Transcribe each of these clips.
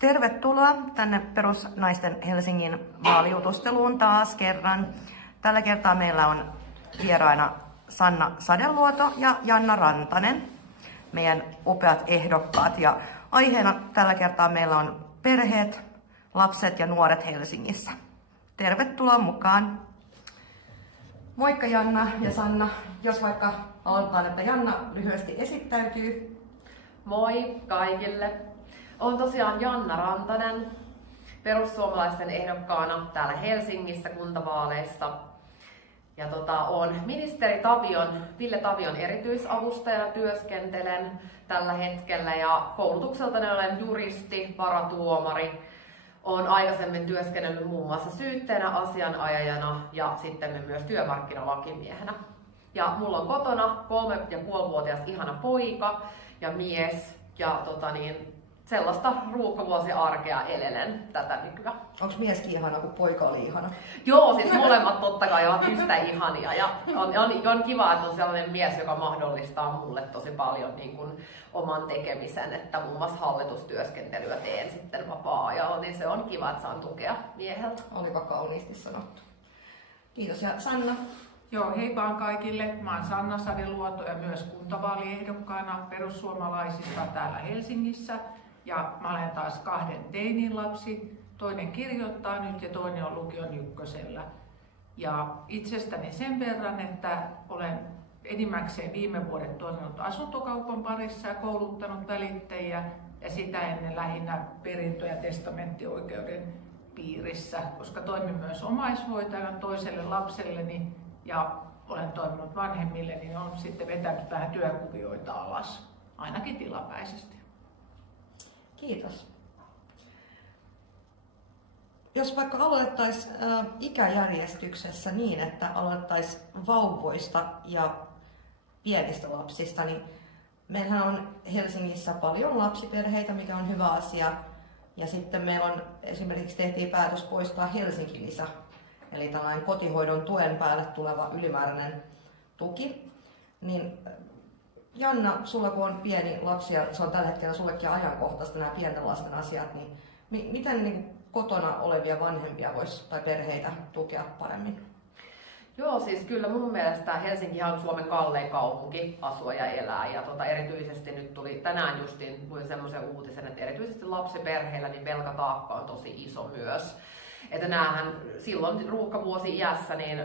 Tervetuloa tänne Perusnaisten Helsingin vaalijutusteluun taas kerran. Tällä kertaa meillä on vieraina Sanna Sadeluoto ja Janna Rantanen, meidän upeat ehdokkaat. Ja aiheena tällä kertaa meillä on perheet, lapset ja nuoret Helsingissä. Tervetuloa mukaan. Moikka Janna ja Sanna. Jos vaikka aloitetaan, että Janna lyhyesti esittäytyy. Moi kaikille. Olen tosiaan Janna Rantanen, perussuomalaisten ehdokkaana täällä Helsingissä kuntavaaleissa. Ja olen ministeri Ville Tavion erityisavustajana työskentelen tällä hetkellä ja koulutukseltani olen juristi, varatuomari. Olen aikaisemmin työskennellyt muun muassa syyttäjänä, asianajajana ja sitten myös työmarkkinalakimiehenä. Ja mulla on kotona 3,5-vuotias ihana poika ja mies ja sellaista ruuhkavuosiarkea elelen tätä nykyään. Onko mieskin ihana, kun poika oli ihana? Joo, siis molemmat totta kai ovat yhtä ihania. Ja on kiva, että on sellainen mies, joka mahdollistaa mulle tosi paljon niin kuin oman tekemisen, että muun muassa hallitustyöskentelyä teen sitten vapaa-ajalla, niin se on kiva, että saan tukea mieheltä. Olipa kauniisti sanottu. Kiitos. Ja Sanna? Joo, hei vaan kaikille. Mä oon Sanna Sadeluoto ja myös kuntavaaliehdokkaana perussuomalaisista täällä Helsingissä. Ja mä olen taas 2 teinin lapsi. Toinen kirjoittaa nyt ja toinen on lukion ykkösellä. Ja itsestäni sen verran, että olen enimmäkseen viime vuodet toiminut asuntokaupan parissa ja kouluttanut välittäjiä. Ja sitä ennen lähinnä perintö- ja testamenttioikeuden piirissä, koska toimin myös omaishoitajana toiselle lapselleni ja olen toiminut vanhemmille, niin on sitten vetänyt vähän työkuvioita alas, ainakin tilapäisesti. Kiitos. Jos vaikka aloitettaisiin ikäjärjestyksessä niin, että aloitettaisiin vauvoista ja pienistä lapsista, niin meillähän on Helsingissä paljon lapsiperheitä, mikä on hyvä asia. Ja sitten meillä on esimerkiksi tehtiin päätös poistaa Helsinki-lisä, eli tällainen kotihoidon tuen päälle tuleva ylimääräinen tuki. Niin Janna, sulla kun on pieni lapsi ja se on tällä hetkellä sullekin ajankohtaista nämä pienten lasten asiat, niin miten niin kotona olevia vanhempia tai perheitä tukea paremmin? Joo, siis kyllä mun mielestä Helsinki on Suomen kallein kaupunki asua ja elää. Ja erityisesti nyt tuli tänään justiin luin semmoisen uutisen, että erityisesti lapsiperheillä niin velkataakka on tosi iso myös. Että näähän silloin ruuhkavuosi-iässä niin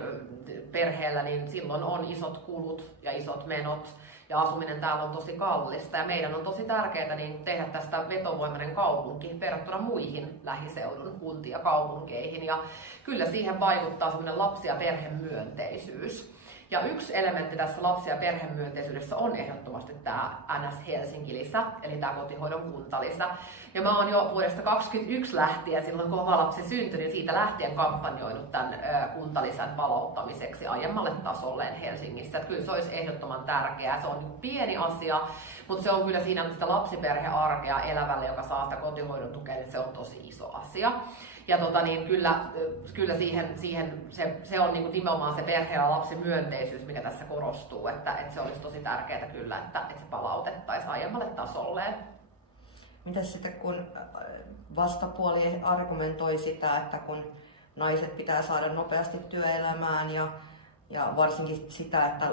perheellä niin silloin on isot kulut ja isot menot. Ja asuminen täällä on tosi kallista ja meidän on tosi tärkeää niin tehdä tästä vetovoimainen kaupunki verrattuna muihin lähiseudun kuntiin ja kaupunkeihin. Ja kyllä siihen vaikuttaa semmoinen lapsi- ja perhemyönteisyys. Ja yksi elementti tässä lapsi- ja perhemyönteisyydessä on ehdottomasti tämä NS-Helsinki-lisä, eli tämä kotihoidon kuntalisä. Ja mä oon jo vuodesta 2021 lähtien, silloin kun oma lapsi syntyi, niin siitä lähtien kampanjoinut tämän kuntalisän palauttamiseksi aiemmalle tasolleen Helsingissä. Että kyllä se olisi ehdottoman tärkeää. Se on pieni asia, mutta se on kyllä siinä sitä lapsiperhearkea elävälle, joka saa sitä kotihoidon tukea, niin se on tosi iso asia. Ja kyllä se on niin nimenomaan se perhe- ja lapsimyönteisyys, mikä tässä korostuu, että se olisi tosi tärkeää kyllä, että se palautettaisiin aiemmalle tasolleen. Mitäs sitten kun vastapuoli argumentoi sitä, että kun naiset pitää saada nopeasti työelämään ja varsinkin sitä, että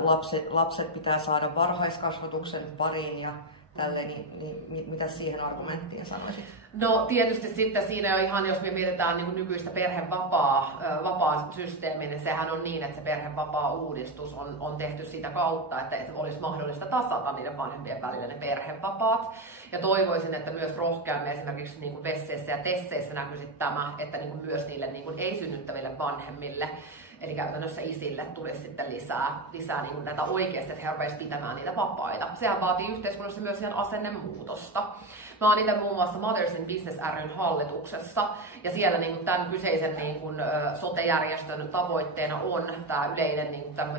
lapset pitää saada varhaiskasvatuksen pariin ja tälleen, niin mitä siihen argumenttiin sanoisit? No tietysti sitten siinä jo ihan, jos me mietitään niin kuin nykyistä perhevapaa systeemiä, niin sehän on niin, että se perhevapaa-uudistus on tehty sitä kautta, että olisi mahdollista tasata niiden vanhempien välillä ne perhevapaat. Ja toivoisin, että myös rohkeammin esimerkiksi niin kuin VESeissä ja TESeissä näkyisi tämä, että niin kuin myös niille niin kuin ei-synnyttäville vanhemmille, eli käytännössä isille tulisi sitten lisää niin kuin näitä oikeasti, että he rupeaisivat pitämään niitä vapaita. Sehän vaatii yhteiskunnassa myös ihan asennemuutosta. Mä oon itse muun muassa Mothers in Business ry:n hallituksessa ja siellä niin kuin tämän kyseisen niin kuin, sote-järjestön tavoitteena on tämä yleinen niin kuin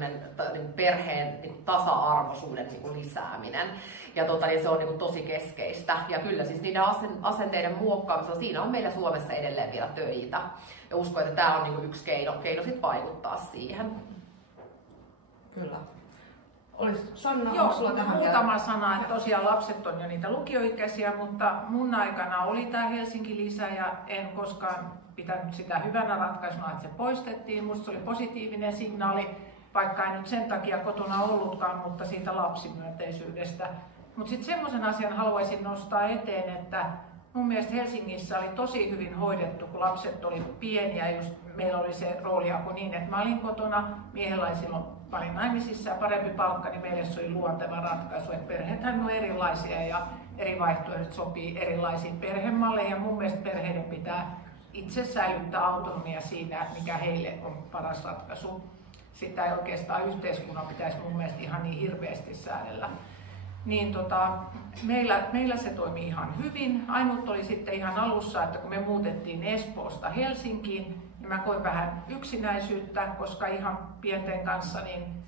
niin perheen niin kuin tasa-arvoisuuden niin kuin lisääminen. Ja se on niin kuin tosi keskeistä. Ja kyllä siis niiden asenteiden muokkaamisella siinä on meillä Suomessa edelleen vielä töitä. Ja uskon, että tämä on niin kuin yksi keino sit vaikuttaa siihen. Kyllä. Sanna, Joo, sulla tähän muutama sana, että tosiaan lapset on jo niitä lukioikäisiä, mutta mun aikana oli tämä Helsinki-lisä ja en koskaan pitänyt sitä hyvänä ratkaisuna, että se poistettiin. Musta se oli positiivinen signaali, vaikka en nyt sen takia kotona ollutkaan, mutta siitä lapsimyönteisyydestä. Mutta sitten semmoisen asian haluaisin nostaa eteen, että mun mielestä Helsingissä oli tosi hyvin hoidettu, kun lapset oli pieniä. Just meillä oli se roolijako niin, että mä olin kotona, miehellä oli silloin paljon naimisissa ja parempi palkka, niin meille se oli luonteva ratkaisu. Että perheethän on erilaisia ja eri vaihtoehdot sopii erilaisiin perhemalleihin. Ja mun mielestä perheiden pitää itse säilyttää autonomia siinä, mikä heille on paras ratkaisu. Sitä ei oikeastaan yhteiskunnan pitäisi mun mielestä ihan niin hirveästi säädellä. Niin meillä se toimi ihan hyvin. Ainut oli sitten ihan alussa, että kun me muutettiin Espoosta Helsinkiin, niin mä koin vähän yksinäisyyttä, koska ihan pienten kanssa niin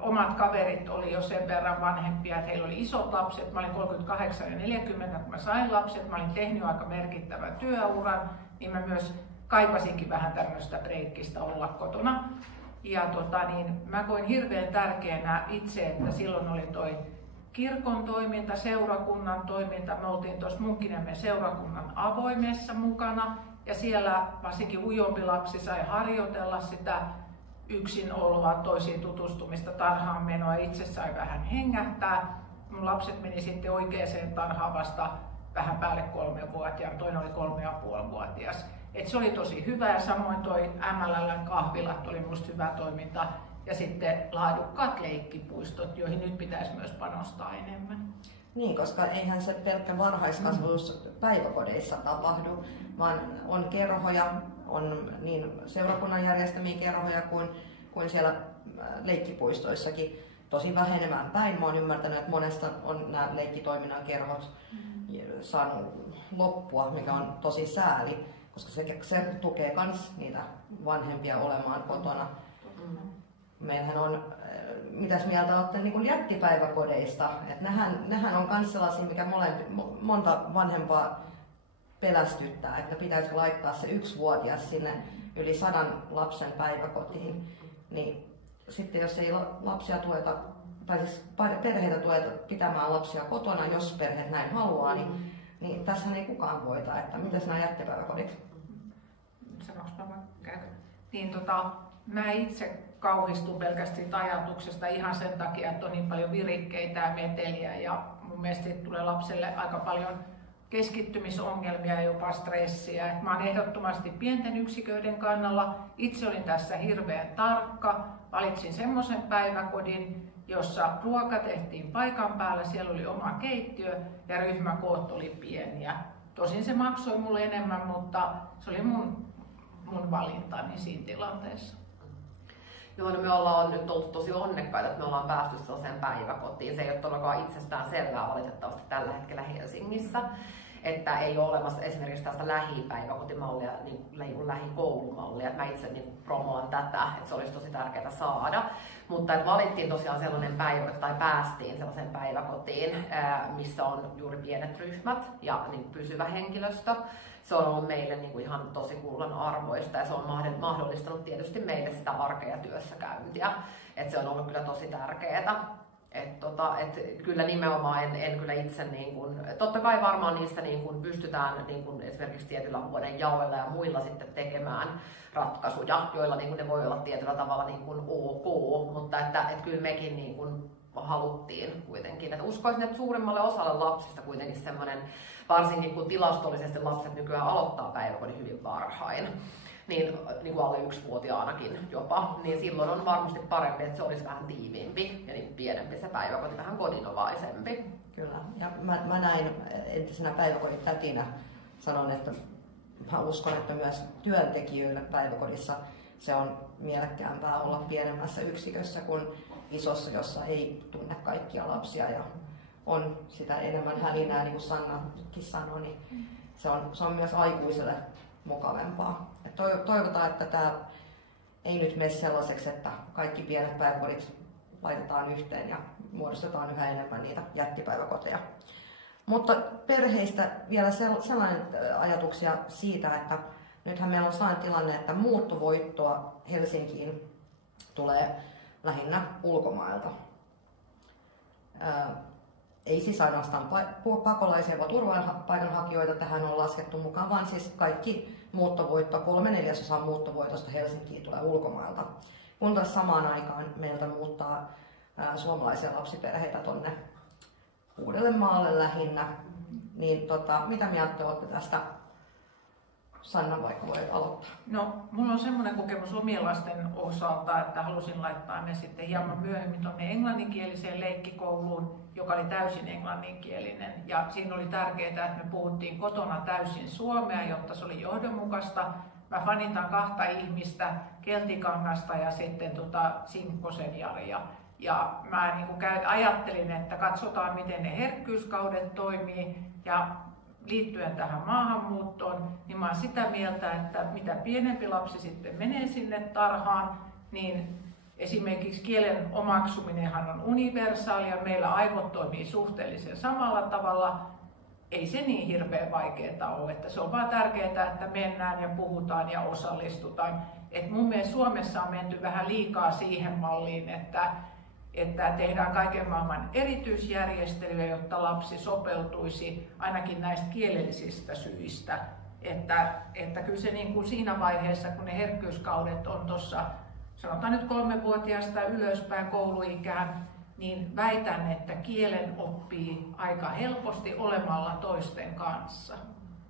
omat kaverit oli jo sen verran vanhempia, että heillä oli isot lapset. Mä olin 38 ja 40, kun mä sain lapset. Mä olin tehnyt aika merkittävän työuran, niin mä myös kaipasinkin vähän tämmöistä breikkistä olla kotona. Ja mä koin hirveän tärkeänä itse, että silloin oli toi kirkon toiminta, seurakunnan toiminta. Me oltiin tuossa Munkkiniemen seurakunnan avoimessa mukana ja siellä varsinkin ujompi lapsi sai harjoitella sitä yksinoloa, toisiin tutustumista, tarhaan menoa. Itse sai vähän hengähtää. Mun lapset meni sitten oikeaan tarhaan vasta vähän päälle 3-vuotiaan, toinen oli 3,5-vuotias. Et se oli tosi hyvä ja samoin toi MLL:n kahvilat oli musta hyvä toiminta. Ja sitten laadukkaat leikkipuistot, joihin nyt pitäisi myös panostaa enemmän. Niin, koska eihän se pelkkä varhaiskasvatus päiväkodeissa tapahdu, vaan on kerhoja, on niin seurakunnan järjestämiä kerhoja kuin siellä leikkipuistoissakin. Tosi vähenemään päin. Mä oon ymmärtänyt, että monesta on nämä leikkitoiminnan kerhot saanut loppua, mikä on tosi sääli, koska se tukee myös niitä vanhempia olemaan kotona. Meillähän on, mitäs mieltä olette niin jättipäiväkodeista? Et nehän on myös sellaisia, mikä monta vanhempaa pelästyttää, että pitäisikö laittaa se 1-vuotias sinne yli 100 lapsen päiväkotiin. Niin sitten jos ei lapsia tueta, tai siis perheitä tueta pitämään lapsia kotona, jos perheet näin haluaa, niin tässä ei kukaan voita, että mitäs nämä jättipäiväkodit? Sanoinko mä käydä? Niin mä itse kauhistun pelkästään ajatuksesta ihan sen takia, että on niin paljon virikkeitä ja meteliä ja mun mielestä siitä tulee lapselle aika paljon keskittymisongelmia ja jopa stressiä. Mä oon ehdottomasti pienten yksiköiden kannalla. Itse olin tässä hirveän tarkka. Valitsin semmoisen päiväkodin, jossa ruoka tehtiin paikan päällä, siellä oli oma keittiö ja ryhmäkoot oli pieniä. Tosin se maksoi mulle enemmän, mutta se oli mun valintani siinä tilanteessa. Joo, no me ollaan nyt oltu tosi onnekkaita, että me ollaan päästy sellaiseen päiväkotiin. Se ei ole todellakaan itsestään selvää valitettavasti tällä hetkellä Helsingissä. Että ei ole olemassa esimerkiksi tästä lähipäiväkotimallia, niin lähikoulumallia. Mä itse niin promoan tätä, että se olisi tosi tärkeää saada. Mutta että valittiin tosiaan sellainen päiväkoti, tai päästiin sellaiseen päiväkotiin, missä on juuri pienet ryhmät ja niin pysyvä henkilöstö. Se on ollut meille niin kuin ihan tosi kullan arvoista ja se on mahdollistanut tietysti meille sitä arkea ja työssäkäyntiä. Et se on ollut kyllä tosi tärkeää. Et kyllä nimenomaan en kyllä itse, niin kun, totta kai varmaan niissä niin kun pystytään niin kun esimerkiksi tietyllä huoneenjaoilla ja muilla sitten tekemään ratkaisuja, joilla niin kun ne voi olla tietyllä tavalla niin kun ok, mutta että kyllä mekin niin kun haluttiin kuitenkin. Et uskoisin, että suurimmalle osalle lapsista kuitenkin semmoinen, varsinkin kun tilastollisesti lapset nykyään aloittaa päiväkodin hyvin varhain, niin kuin alle 1-vuotiaanakin jopa, niin silloin on varmasti parempi, että se olisi vähän tiiviimpi ja niin pienempi se päiväkoti, vähän kodinovaisempi. Kyllä, ja mä näin entisenä päiväkodin tätinä, sanon, että mä uskon, että myös työntekijöille päiväkodissa se on mielekkäämpää olla pienemmässä yksikössä kuin isossa, jossa ei tunne kaikkia lapsia ja on sitä enemmän hälinää, niin kuin Sannakin sanoi, niin se on myös aikuiselle mukavempaa. Et toivotaan, että tämä ei nyt mene sellaiseksi, että kaikki pienet päiväkodit laitetaan yhteen ja muodostetaan yhä enemmän niitä jättipäiväkoteja. Mutta perheistä vielä sellainen ajatuksia siitä, että nythän meillä on sellainen tilanne, että muuttovoittoa Helsinkiin tulee lähinnä ulkomailta. ei siis ainoastaan pakolaisia vaan turvapaikanhakijoita tähän on laskettu mukaan, vaan siis kaikki muuttovoitto, 3/4 muuttovoitosta Helsinkiin tulee ulkomailta. Kun taas samaan aikaan meiltä muuttaa suomalaisia lapsiperheitä tonne Uudellemaalle lähinnä, niin mitä mieltä te olette tästä? Sanna vaikka voi aloittaa. No, mulla on semmoinen kokemus omien lasten osalta, että halusin laittaa ne sitten hieman myöhemmin tuonne englanninkieliseen leikkikouluun, joka oli täysin englanninkielinen. Ja siinä oli tärkeää, että me puhuttiin kotona täysin suomea, jotta se oli johdonmukaista. Mä fanitan 2 ihmistä, Keltikangasta ja sitten Sinkkosen Jaria. Ja mä ajattelin, että katsotaan miten ne herkkyyskaudet toimii. Ja liittyen tähän maahanmuuttoon, niin mä oon sitä mieltä, että mitä pienempi lapsi sitten menee sinne tarhaan, niin esimerkiksi kielen omaksuminenhan on universaalia, meillä aivot toimii suhteellisen samalla tavalla. Ei se niin hirveän vaikeaa ole, että se on vaan tärkeää, että mennään ja puhutaan ja osallistutaan. Et mun mielestä Suomessa on menty vähän liikaa siihen malliin, että tehdään kaiken maailman erityisjärjestelyjä, jotta lapsi sopeutuisi ainakin näistä kielellisistä syistä. Että kyllä se niin kuin siinä vaiheessa, kun ne herkkyyskaudet on tuossa, sanotaan nyt 3-vuotiaasta ylöspäin kouluikään, niin väitän, että kielen oppii aika helposti olemalla toisten kanssa.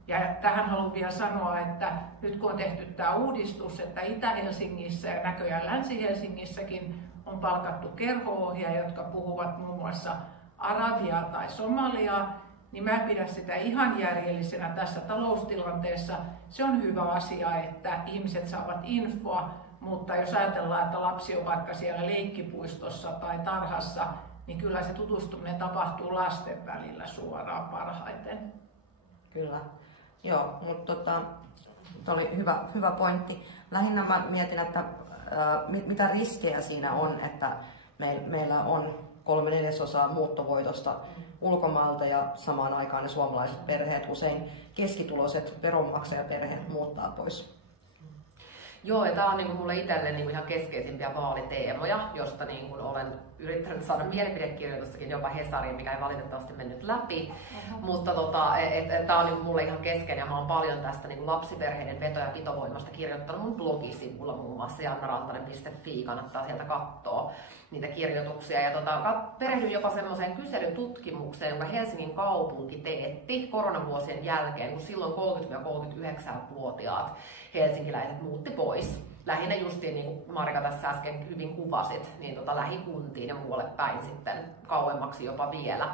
Ja tähän haluan vielä sanoa, että nyt kun on tehty tämä uudistus, että Itä-Helsingissä ja näköjään Länsi-Helsingissäkin on palkattu kerho-ohjaajia, jotka puhuvat muun muassa arabiaa tai somaliaa, niin mä pidän sitä ihan järjellisenä tässä taloustilanteessa. Se on hyvä asia, että ihmiset saavat infoa, mutta jos ajatellaan, että lapsi on vaikka siellä leikkipuistossa tai tarhassa, niin kyllä se tutustuminen tapahtuu lasten välillä suoraan parhaiten. Kyllä. Joo, mutta oli hyvä pointti. Lähinnä mä mietin, että mitä riskejä siinä on, että meillä on 3/4 muuttovoitosta ulkomaalta ja samaan aikaan ne suomalaiset perheet, usein keskituloiset veronmaksajaperheet muuttaa pois. Joo, ja tämä on niin kuin mulle itselle niin kuin ihan keskeisimpiä vaaliteemoja, josta niin kuin olen yrittänyt saada mielipidekirjoitustakin jopa Hesariin, mikä ei valitettavasti mennyt läpi. Mutta tämä on niin kuin mulle ihan keskeinen, ja mä oon paljon tästä niin kuin lapsiperheiden veto- ja pitovoimasta kirjoittanut mun blogisivulla muun muassa jannarantanen.fi, kannattaa sieltä katsoa niitä kirjoituksia. Ja perehdyin jopa semmoiseen kyselytutkimukseen, jonka Helsingin kaupunki teetti koronavuosien jälkeen, kun silloin 30-39-vuotiaat helsinkiläiset muutti pois. Lähinnä justiin, niin kuin Marika tässä äsken hyvin kuvasit, niin lähikuntiin ja muualle päin sitten kauemmaksi jopa vielä.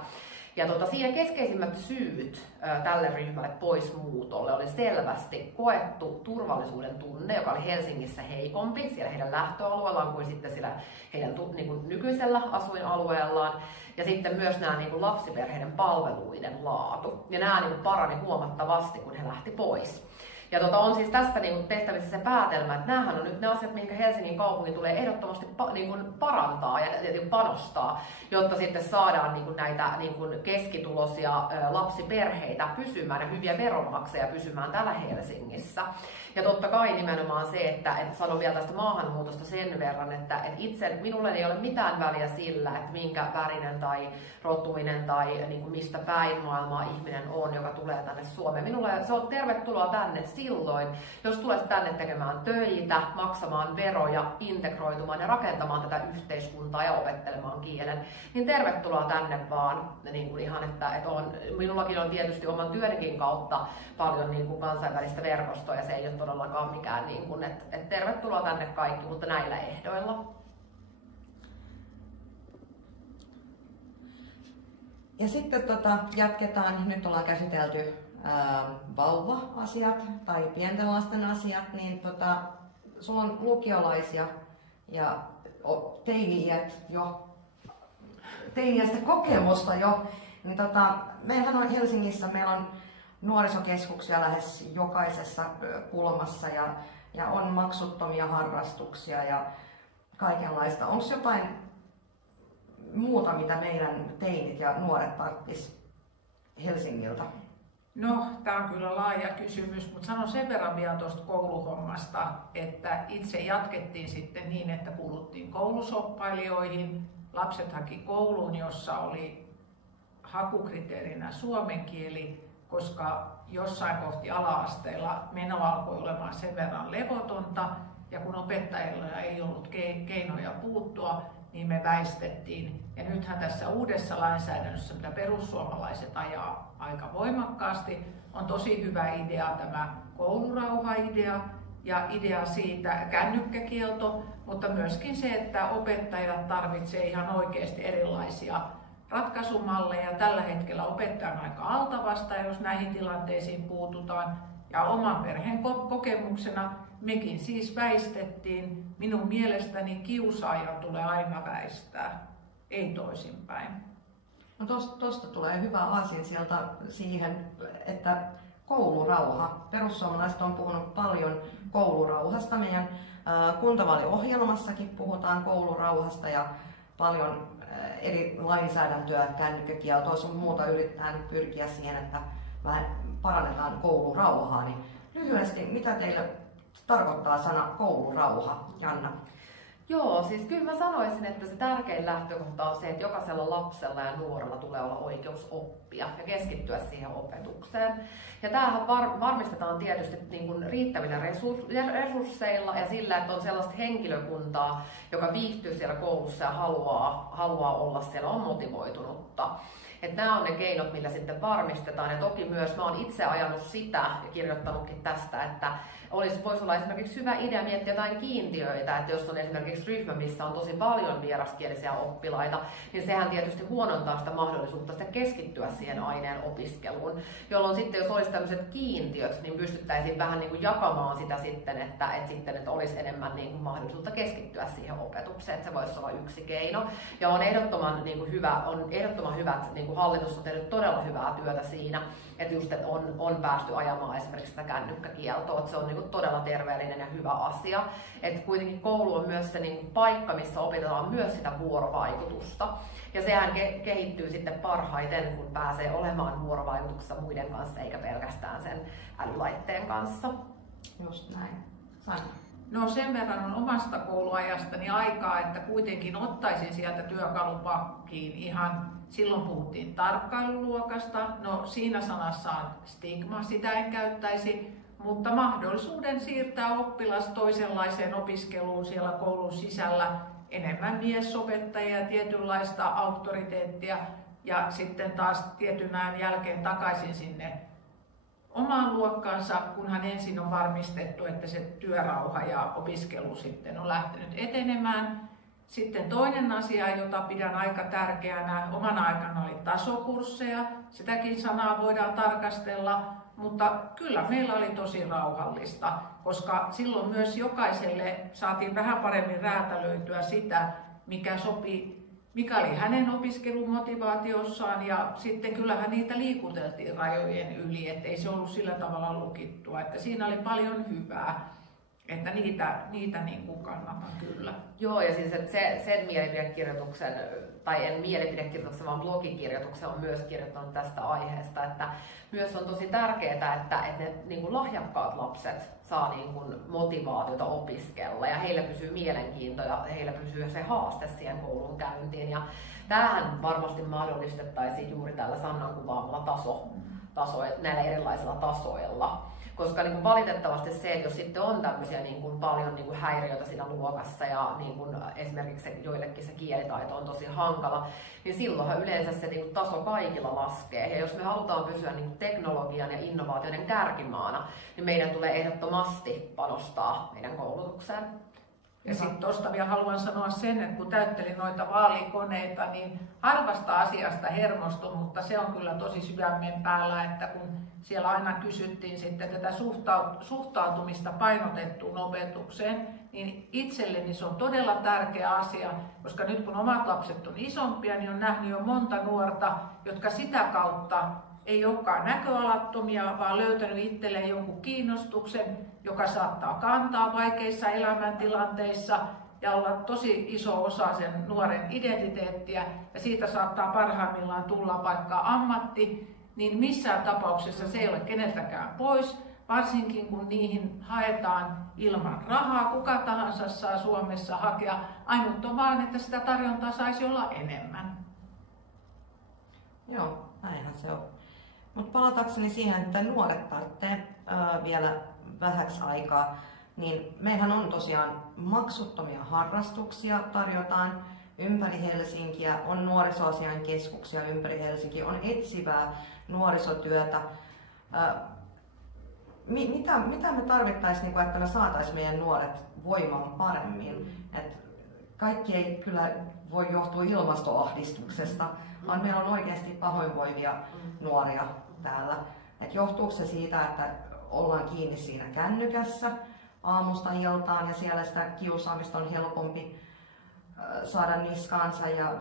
Ja siihen keskeisimmät syyt tälle ryhmälle poismuutolle oli selvästi koettu turvallisuuden tunne, joka oli Helsingissä heikompi siellä heidän lähtöalueellaan kuin sitten siellä heidän niin kuin nykyisellä asuinalueellaan. Ja sitten myös nämä niin kuin lapsiperheiden palveluiden laatu. Ja nämä niin kuin parani huomattavasti, kun he lähti pois. Ja on siis tässä niin tehtävissä se päätelmä, että nämähän on nyt ne asiat, mihin Helsingin kaupunki tulee ehdottomasti niin parantaa ja panostaa, jotta sitten saadaan niin näitä niin keskituloisia lapsiperheitä pysymään ja hyviä veronmaksajia pysymään täällä Helsingissä. Ja totta kai nimenomaan se, että sanon vielä tästä maahanmuutosta sen verran, että minulle ei ole mitään väliä sillä, että minkä värinen tai rotuinen tai niin kuin mistä päin maailmaa ihminen on, joka tulee tänne Suomeen. Minulle se on tervetuloa tänne silloin, jos tulet tänne tekemään töitä, maksamaan veroja, integroitumaan ja rakentamaan tätä yhteiskuntaa ja opettelemaan kielen, niin tervetuloa tänne vaan. Niin kuin ihan, että minullakin on tietysti oman työnikin kautta paljon niin kuin kansainvälistä verkostoa ja se ei ole todellakaan mikään, niin kuin, että tervetuloa tänne kaikki, mutta näillä ehdoilla. Ja sitten jatketaan, nyt ollaan käsitelty vauva-asiat tai pienten lasten asiat, niin sulla on lukiolaisia ja teiniästä kokemusta jo, niin meillähän on Helsingissä, meillä on nuorisokeskuksia lähes jokaisessa kulmassa ja on maksuttomia harrastuksia ja kaikenlaista. Onko jotain muuta, mitä meidän teinit ja nuoret tarvitsisi Helsingiltä? No, tämä on kyllä laaja kysymys, mutta sanon sen verran vielä tuosta kouluhommasta, että itse jatkettiin sitten niin, että kuuluttiin koulusoppailijoihin lapset haki kouluun, jossa oli hakukriteerinä suomen kieli, koska jossain kohti ala-asteella meno alkoi olemaan sen verran levotonta, ja kun opettajilla ei ollut keinoja puuttua, niin me väistettiin. Ja nythän tässä uudessa lainsäädännössä, mitä perussuomalaiset ajaa aika voimakkaasti, on tosi hyvä idea tämä koulurauha-idea ja idea siitä kännykkäkielto, mutta myöskin se, että opettajat tarvitsevat ihan oikeasti erilaisia ratkaisumalleja. Tällä hetkellä opettaja on aika altavasta, jos näihin tilanteisiin puututaan. Ja oman perheen kokemuksena mekin siis väistettiin. Minun mielestäni kiusaajan tulee aina väistää, ei toisinpäin. No tuosta tulee hyvä aasinsilta siihen, että koulurauha. Perussuomalaiset on puhunut paljon koulurauhasta. Meidän kuntavaaliohjelmassakin puhutaan koulurauhasta ja paljon eri lainsäädäntöä, kännykkäkieltoa sun muuta yritetään pyrkiä siihen, että vähän parannetaan koulurauhaa. Niin lyhyesti, mitä teille tarkoittaa sana koulurauha, Janna? Joo, siis kyllä mä sanoisin, että se tärkein lähtökohta on se, että jokaisella lapsella ja nuorella tulee olla oikeus oppia ja keskittyä siihen opetukseen. Ja tämähän varmistetaan tietysti niin kuin riittävillä resursseilla ja sillä, että on sellaista henkilökuntaa, joka viihtyy siellä koulussa ja haluaa olla siellä, on motivoitunutta. Että nämä on ne keinot, millä sitten varmistetaan. Ja toki myös mä oon itse ajanut sitä ja kirjoittanutkin tästä, että voisi olla esimerkiksi hyvä idea miettiä jotain kiintiöitä, että jos on esimerkiksi ryhmä, missä on tosi paljon vieraskielisiä oppilaita, niin sehän tietysti huonontaa sitä mahdollisuutta sitä keskittyä siihen aineen opiskeluun, jolloin sitten jos olisi tämmöiset kiintiöt, niin pystyttäisiin vähän niin kuin jakamaan sitä sitten, että olisi enemmän niin kuin mahdollisuutta keskittyä siihen opetukseen, että se voisi olla yksi keino. Ja on ehdottoman hyvät, niin kuin hallitus on tehnyt todella hyvää työtä siinä, että just että on päästy ajamaan esimerkiksi sitä kännykkäkieltoa, että se on niin kuin todella terveellinen ja hyvä asia. Että kuitenkin koulu on myös se niin kuin paikka, missä opetetaan myös sitä vuorovaikutusta. Ja sehän kehittyy sitten parhaiten, kun pääsee olemaan vuorovaikutuksessa muiden kanssa, eikä pelkästään sen älylaitteen kanssa. Just näin. Sanna. No sen verran on omasta kouluajastani aikaa, että kuitenkin ottaisin sieltä työkalupakkiin ihan, silloin puhuttiin tarkkailuluokasta, no siinä sanassa on stigma, sitä en käyttäisi, mutta mahdollisuuden siirtää oppilas toisenlaiseen opiskeluun siellä koulun sisällä, enemmän miesopettajia ja tietynlaista auktoriteettia ja sitten taas tietyn ajan jälkeen takaisin sinne omaan luokkaansa, kunhan ensin on varmistettu, että se työrauha ja opiskelu sitten on lähtenyt etenemään. Sitten toinen asia, jota pidän aika tärkeänä, omana aikana oli tasokursseja. Sitäkin sanaa voidaan tarkastella, mutta kyllä meillä oli tosi rauhallista, koska silloin myös jokaiselle saatiin vähän paremmin räätälöityä sitä, mikä oli hänen opiskelumotivaatiossaan, ja sitten kyllähän niitä liikuteltiin rajojen yli, ettei se ollut sillä tavalla lukittua, että siinä oli paljon hyvää, että niitä niin kuin kannatan kyllä. Joo, ja siis että sen mielipidekirjoituksen, tai en mielipidekirjoituksen, vaan blogikirjoituksen on myös kirjoittanut tästä aiheesta, että myös on tosi tärkeää, että ne niin kuin lahjakkaat lapset saa niin kuin motivaatiota opiskella ja heillä pysyy mielenkiinto ja heillä pysyy se haaste siihen koulun käyntiin. Ja tämähän varmasti mahdollistettaisiin juuri tällä Sannan kuvaamalla näillä erilaisilla tasoilla. Koska niin kuin valitettavasti se, että jos sitten on tämmöisiä niin kuin paljon niin kuin häiriöitä siinä luokassa ja niin kuin esimerkiksi joillekin se kielitaito on tosi hankala, niin silloinhan yleensä se niin kuin taso kaikilla laskee. Ja jos me halutaan pysyä niin kuin teknologian ja innovaatioiden kärkimaana, niin meidän tulee ehdottomasti panostaa meidän koulutukseen. Ja sitten tuosta vielä haluan sanoa sen, että kun täyttelin noita vaalikoneita, niin harvasta asiasta hermostun, mutta se on kyllä tosi sydämen päällä, että kun siellä aina kysyttiin sitten tätä suhtautumista painotettuun opetukseen, niin itselleni se on todella tärkeä asia, koska nyt kun omat lapset on isompia, niin on nähnyt jo monta nuorta, jotka sitä kautta ei olekaan näköalattomia, vaan löytänyt itselleen jonkun kiinnostuksen, joka saattaa kantaa vaikeissa elämäntilanteissa ja olla tosi iso osa sen nuoren identiteettiä, ja siitä saattaa parhaimmillaan tulla vaikka ammatti, niin missään tapauksessa se ei ole keneltäkään pois, varsinkin kun niihin haetaan ilman rahaa. Kuka tahansa saa Suomessa hakea. Ainut on vaan, että sitä tarjontaa saisi olla enemmän. Joo, näinhän se on. Mutta palatakseni siihen, että nuoret tarvitsee vielä vähäksi aikaa, niin meillähän on tosiaan maksuttomia harrastuksia tarjotaan ympäri Helsinkiä, on nuorisoasian keskuksia ympäri Helsinkiä, on etsivää nuorisotyötä. Mitä me tarvittaisiin, että me saataisiin meidän nuoret voimaan paremmin? Et kaikki ei kyllä voi johtua ilmastoahdistuksesta, vaan meillä on oikeasti pahoinvoivia nuoria täällä. Et johtuuko se siitä, että ollaan kiinni siinä kännykässä aamusta iltaan ja siellä sitä kiusaamista on helpompi saada niskaansa ja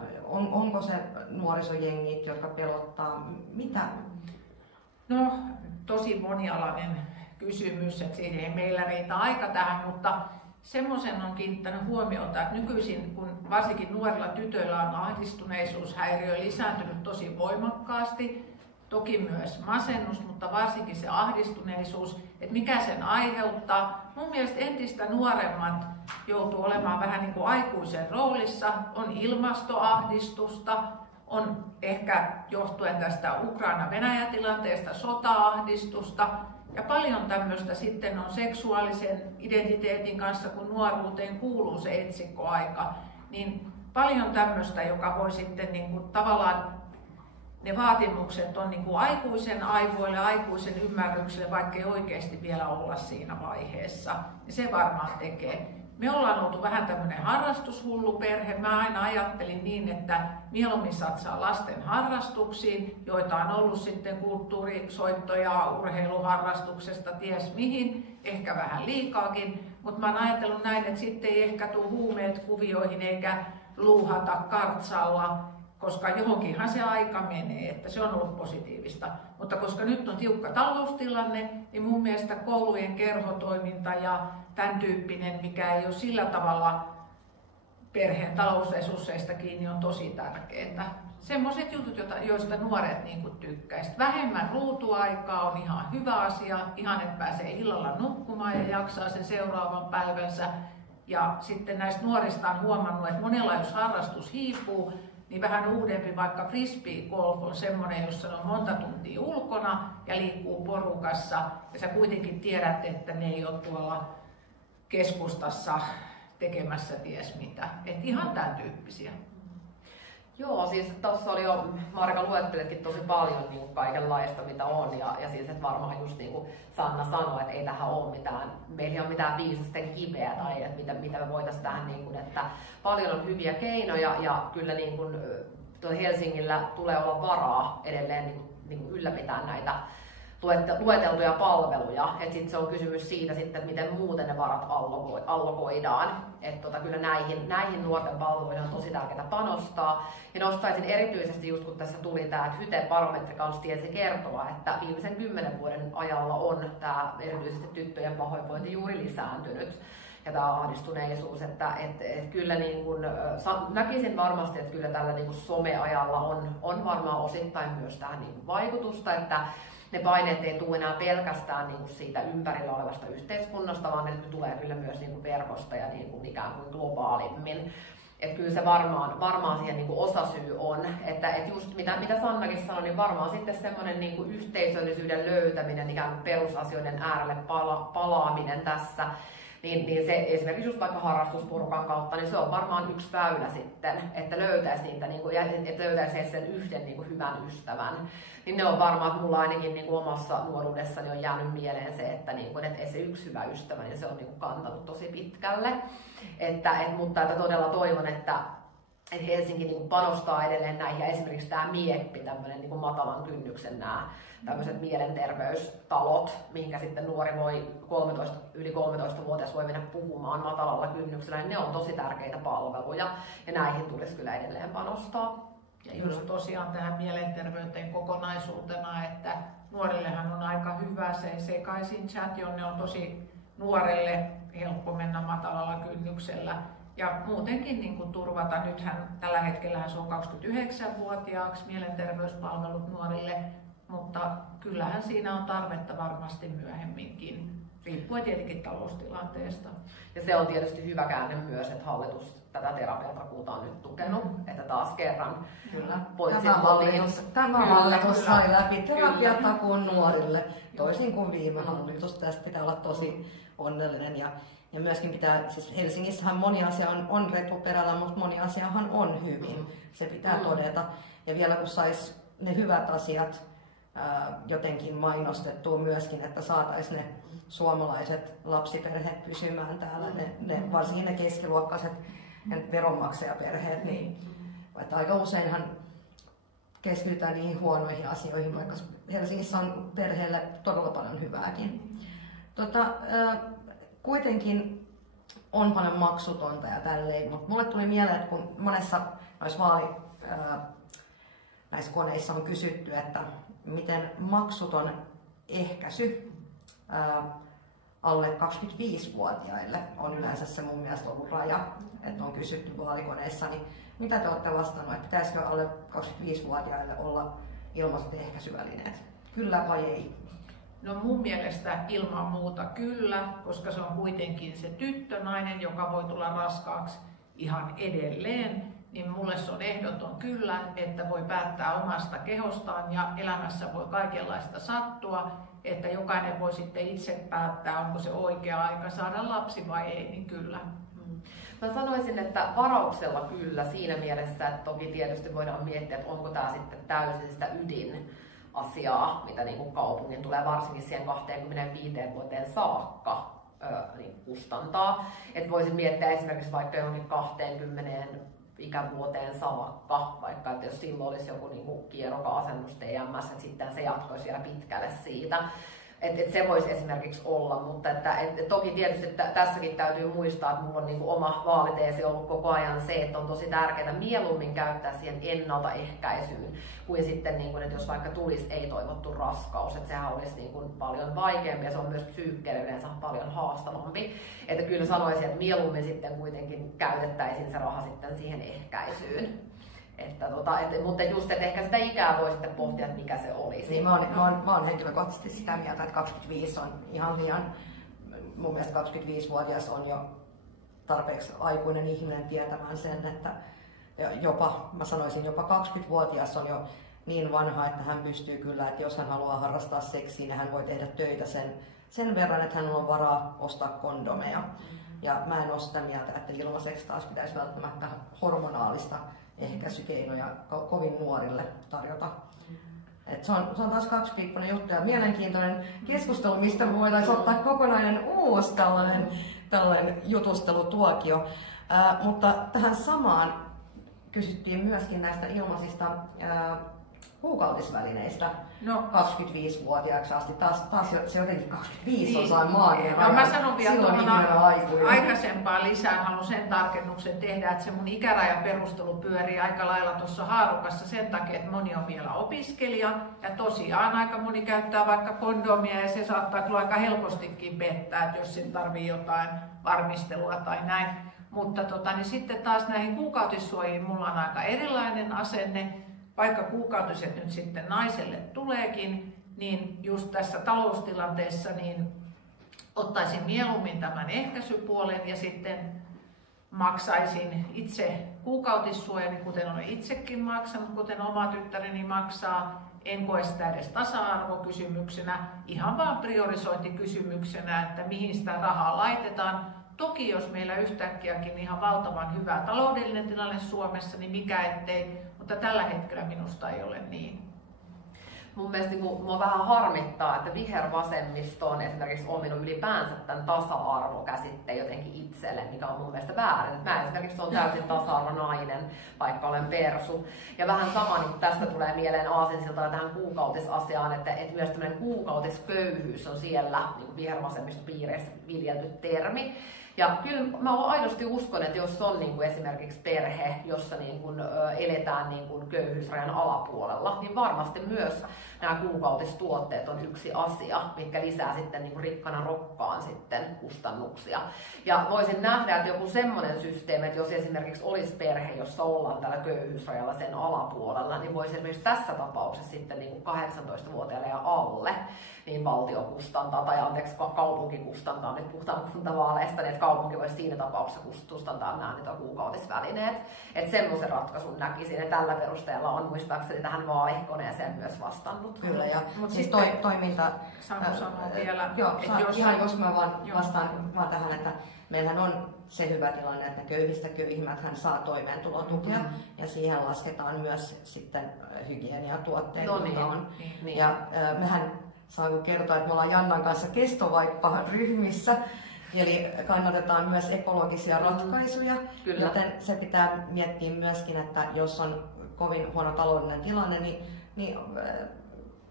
onko se nuorisojengit, jotka pelottaa? Mitä? No, tosi monialainen kysymys, että siinä ei meillä riitä aika tähän, mutta semmoisen on kiinnittänyt huomiota, että nykyisin, kun varsinkin nuorilla tytöillä on ahdistuneisuushäiriö lisääntynyt tosi voimakkaasti, toki myös masennus, mutta varsinkin se ahdistuneisuus, että mikä sen aiheuttaa. Mun mielestä entistä nuoremmat joutuu olemaan vähän niin kuin aikuisen roolissa, on ilmastoahdistusta, on ehkä johtuen tästä Ukraina-Venäjä-tilanteesta sota-ahdistusta ja paljon tämmöistä sitten on seksuaalisen identiteetin kanssa, kun nuoruuteen kuuluu se etsikkoaika, niin paljon tämmöistä, joka voi sitten niin kuin tavallaan ne vaatimukset on niin kuin aikuisen aivoille, aikuisen ymmärrykselle, vaikka ei oikeasti vielä olla siinä vaiheessa. Ja se varmaan tekee. Me ollaan oltu vähän tämmöinen harrastushullu perhe. Mä aina ajattelin niin, että mieluummin satsaa lasten harrastuksiin, joita on ollut sitten kulttuurisoittoja, urheiluharrastuksesta, ties mihin, ehkä vähän liikaakin. Mutta mä oon ajatellut näin, että sitten ei ehkä tule huumeet kuvioihin eikä luuhata kartsalla, koska johonkinhan se aika menee, että se on ollut positiivista. Mutta koska nyt on tiukka taloustilanne, niin mun mielestä koulujen kerhotoiminta ja tämän tyyppinen, mikä ei ole sillä tavalla perheen talousresursseista kiinni, on tosi tärkeää. Semmoiset jutut, joista nuoret niin tykkäisivät. Vähemmän ruutuaikaa on ihan hyvä asia, ihan että pääsee illalla nukkumaan ja jaksaa sen seuraavan päivänsä. Ja sitten näistä nuorista on huomannut, että monella jos harrastus hiipuu, niin vähän uudempi, vaikka frisbee-golf on semmoinen, jossa on monta tuntia ulkona ja liikkuu porukassa. Ja sä kuitenkin tiedät, että ne ei ole tuolla keskustassa tekemässä ties mitä. Että ihan tämän tyyppisiä. Joo, siis tuossa oli jo, Marika luetteletkin tosi paljon niin kuin kaikenlaista mitä on ja siis että varmaan just niin kuin Sanna sanoi, että ei tähän ole mitään, meillä ei ole mitään viisasten kiveä tai että mitä me voitaisiin tähän niin kuin, että paljon on hyviä keinoja ja kyllä niin kuin Helsingillä tulee olla varaa edelleen niin kuin ylläpitää näitä lueteltuja palveluja, että sitten se on kysymys siitä sitten, että miten muuten ne varat allokoidaan. Että kyllä näihin nuorten palveluihin on tosi tärkeää panostaa. Ja nostaisin erityisesti just kun tässä tuli tämä, että Hyte-barometri kanssa tiesi kertoa, että viimeisen 10 vuoden ajalla on tämä erityisesti tyttöjen pahoinvointi juuri lisääntynyt. Ja tämä ahdistuneisuus, että kyllä niin kun, näkisin varmasti, että kyllä tällä niin kun someajalla on varmaan osittain myös tähän niin kun vaikutusta, että ne paineet ei tule enää pelkästään niin kuin siitä ympärillä olevasta yhteiskunnasta, vaan ne tulee kyllä myös niin kuin verkosta ja niin kuin ikään kuin globaalimmin. Että kyllä se varmaan siihen niin kuin osasyy on, että just mitä Sannakin sanoi, niin varmaan sitten semmoinen niin kuin yhteisöllisyyden löytäminen, ikään kuin perusasioiden äärelle palaaminen tässä, niin se esimerkiksi just vaikka harrastusporukan kautta, niin se on varmaan yksi väylä sitten, että löytäisi niitä, niin kuin, että löytäisi sen yhden niin kuin hyvän ystävän. Niin ne on varmaan, että mulla ainakin niin kuin omassa nuoruudessani on jäänyt mieleen se, että, niin kuin, että se yksi hyvä ystävä, niin se on niin kuin kantanut tosi pitkälle. Mutta todella toivon, että Helsinki niin kuin panostaa edelleen näihin ja esimerkiksi tämä Mieppi, tämmöinen niin kuin matalan kynnyksen nämä tämmöiset mielenterveystalot, mihinkä sitten nuori voi yli 13-vuotias voi mennä puhumaan matalalla kynnyksellä, niin ne on tosi tärkeitä palveluja ja näihin tulisi kyllä edelleen panostaa. Ja just tosiaan tähän mielenterveyteen kokonaisuutena, että nuorillehan on aika hyvä se sekaisin chat, jonne on tosi nuorelle helppo mennä matalalla kynnyksellä. Ja muutenkin niin kuin turvata, nythän tällä hetkellä se on 29-vuotiaaksi mielenterveyspalvelut nuorille, mutta kyllähän siinä on tarvetta varmasti myöhemminkin, riippuen tietenkin taloustilanteesta. Ja se on tietysti hyvä käänne myös, että hallitus tätä terapiatakuuta on nyt tukenut, että taas kerran Tämä hallitus sai läpi terapiatakuun nuorille, toisin kuin viime hallitus. Tästä pitää olla tosi onnellinen. Ja myöskin pitää, siis Helsingissähän moni asia on retuperällä, mutta moni asiahan on hyvin. Se pitää todeta. Ja vielä kun sais ne hyvät asiat jotenkin mainostettua myöskin, että saataisiin ne suomalaiset lapsiperheet pysymään täällä, varsinkin ne keskiluokkaiset veronmaksajaperheet, niin että aika useinhan keskitytään niihin huonoihin asioihin, vaikka Helsingissä on perheelle todella paljon hyvääkin. Kuitenkin on paljon maksutonta ja tälleen, mutta mulle tuli mieleen, että kun monessa näissä koneissa on kysytty, että miten maksuton ehkäisy alle 25-vuotiaille on yleensä se mun mielestä ollut raja, että on kysytty vaalikoneissa, niin mitä te olette vastannut, että pitäisikö alle 25-vuotiaille olla ilmaiset ehkäisyvälineet? Kyllä vai ei? No mun mielestä ilman muuta kyllä, koska se on kuitenkin se tyttö, nainen, joka voi tulla raskaaksi ihan edelleen, niin mulle se on ehdoton kyllä, että voi päättää omasta kehostaan ja elämässä voi kaikenlaista sattua, että jokainen voi sitten itse päättää, onko se oikea aika saada lapsi vai ei, niin kyllä. Mä sanoisin, että varauksella kyllä siinä mielessä, että toki tietysti voidaan miettiä, että onko tämä sitten täysin sitä ydinasiaa, mitä niin kuin kaupungin tulee varsinkin siihen 25 vuoteen saakka niin kustantaa. Että voisin miettiä esimerkiksi vaikka johonkin 20 ikävuoteen saakka, vaikka että jos silloin olisi joku niin kieroka-asennus TMS, että sitten se jatkoisi vielä pitkälle siitä. Että se voisi esimerkiksi olla, mutta että toki tietysti tässäkin täytyy muistaa, että minulla on niin oma vaaliteesi ollut koko ajan se, että on tosi tärkeää mieluummin käyttää siihen ennaltaehkäisyyn, kuin sitten, niin kuin, että jos vaikka tulisi ei-toivottu raskaus, että sehän olisi niin kuin paljon vaikeampi ja se on myös psyykkeelle yleensä paljon haastavampi. Että kyllä sanoisin, että mieluummin sitten kuitenkin käytettäisiin se raha sitten siihen ehkäisyyn. Mutta just, että ehkä sitä ikää voi sitten pohtia, että mikä se olisi. Niin, mä oon henkilökohtaisesti sitä mieltä, että 25 on ihan liian, mun mielestä 25-vuotias on jo tarpeeksi aikuinen ihminen tietämään sen, että mä sanoisin jopa 20-vuotias on jo niin vanha, että hän pystyy kyllä, että jos hän haluaa harrastaa seksiä, niin hän voi tehdä töitä sen verran, että hän on varaa ostaa kondomeja. Ja mä en ole sitä mieltä, että ilmaiseksi taas pitäisi välttämättä hormonaalista ehkäisykeinoja kovin nuorille tarjota. Et se on taas kaksipiippunen juttu ja mielenkiintoinen keskustelu, mistä voitaisiin ottaa kokonainen uusi tällainen jutustelutuokio. Mutta tähän samaan kysyttiin myöskin näistä ilmaisista kuukautisvälineistä 25-vuotiaaksi asti. Taas se jotenkin 25 on saanut maaginen raja. Mä sanon vielä tuohon aikaisempaan lisään, haluan sen tarkennuksen tehdä, että se mun ikärajan perustelu pyörii aika lailla tuossa haarukassa sen takia, että moni on vielä opiskelija ja tosiaan aika moni käyttää vaikka kondomia ja se saattaa kyllä aika helpostikin pettää, että jos sen tarvii jotain varmistelua tai näin. Mutta niin sitten taas näihin kuukautissuojiin mulla on aika erilainen asenne. Vaikka kuukautiset nyt sitten naiselle tuleekin, niin just tässä taloustilanteessa niin ottaisin mieluummin tämän ehkäisypuolen ja sitten maksaisin itse kuukautissuojani, kuten olen itsekin maksanut, kuten oma tyttäreni maksaa. En koe sitä edes tasa-arvokysymyksenä, ihan vaan priorisointikysymyksenä, että mihin sitä rahaa laitetaan. Toki jos meillä yhtäkkiäkin ihan valtavan hyvä taloudellinen tilanne Suomessa, niin mikä ettei, mutta tällä hetkellä minusta ei ole niin. Mun mielestä mua vähän harmittaa, että vihervasemmisto on esimerkiksi ominut ylipäänsä tämän tasa-arvokäsitteen jotenkin itselle, mikä on mun mielestä väärin. Mä esimerkiksi olen täysin tasa-arvonainen, vaikka olen persu. Ja vähän sama, niin tästä tulee mieleen aasinsiltana tähän kuukautisasiaan, että myös tämmöinen kuukautisköyhyys on siellä niin vihervasemmistopiireissä viljelty termi. Ja kyllä mä aidosti uskon, että jos on niin kuin esimerkiksi perhe, jossa niin kuin eletään niin kuin köyhyysrajan alapuolella, niin varmasti myös nämä kuukautistuotteet on yksi asia, mitkä lisää sitten niin kuin rikkana rokkaan sitten kustannuksia. Ja voisin nähdä, että joku semmoinen systeemi, että jos esimerkiksi olisi perhe, jossa ollaan tällä köyhyysrajalla sen alapuolella, niin voisi esimerkiksi tässä tapauksessa sitten niin kuin 18-vuotiaille ja alle, niin valtio kustantaa, tai anteeksi, kaupunki kustantaa, nyt puhutaan kuntavaaleista, niin että kaupunki voisi siinä tapauksessa kustantaa nämä niitä kuukautisvälineet. Että semmoisen ratkaisun näkisin, ja tällä perusteella on muistaakseni tähän vaalikoneeseen myös vastannut. Kyllä, ja siis toiminta... Saanko sanoa vielä? Joo, ihan jos mä vastaan vaan tähän, että meillähän on se hyvä tilanne, että köyhistä köyhimmät hän saa toimeentulotukea, ja siihen lasketaan myös sitten hygieniatuotteet, jotka on. Niin. Ja mehän saanko kertoa, että me ollaan Jannan kanssa kestovaippa-ryhmissä, eli kannatetaan myös ekologisia ratkaisuja, joten se pitää miettiä myöskin, että jos on kovin huono taloudellinen tilanne, niin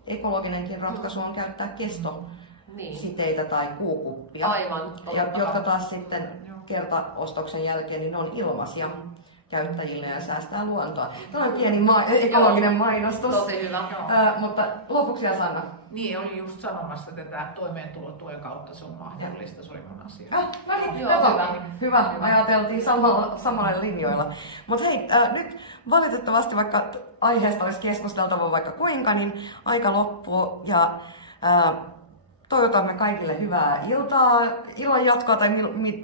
ekologinenkin ratkaisu on käyttää kestositeitä tai kuukuppia, Aivan, jotka taas sitten kertaostoksen jälkeen niin ne on ilmaisia käyttäjille ja säästää luontoa. Tämä on pieni ekologinen mainostus. Tosi hyvä. Mutta lopuksi Sanna. Niin, olin just sanomassa, että tämä toimeentulotuen kautta se on mahdollista, se oli mun asia. No niin, hyvä. Ajateltiin samalla linjoilla. Mutta hei, nyt valitettavasti, vaikka aiheesta olisi keskusteltava vaikka kuinka, niin aika loppuu ja toivotamme kaikille hyvää iltaa, illan jatkoa tai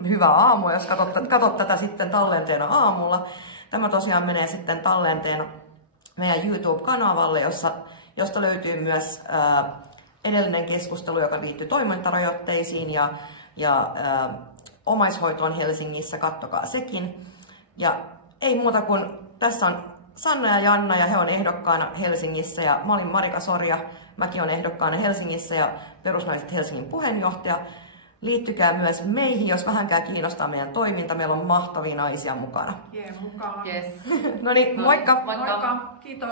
hyvää aamua, jos katsot tätä sitten tallenteena aamulla. Tämä tosiaan menee sitten tallenteena meidän YouTube-kanavalle, josta löytyy myös edellinen keskustelu, joka liittyy toimintarajoitteisiin ja omaishoitoon Helsingissä, kattokaa sekin. Ja ei muuta kuin tässä on Sanna ja Janna ja he on ehdokkaana Helsingissä ja mä olin Marika Sorja, mäkin olen ehdokkaana Helsingissä ja Perusnaiset Helsingin puheenjohtaja. Liittykää myös meihin, jos vähänkään kiinnostaa meidän toiminta. Meillä on mahtavia naisia mukana. Mukaan. Yes. No niin, moikka! Moikka! Kiitos!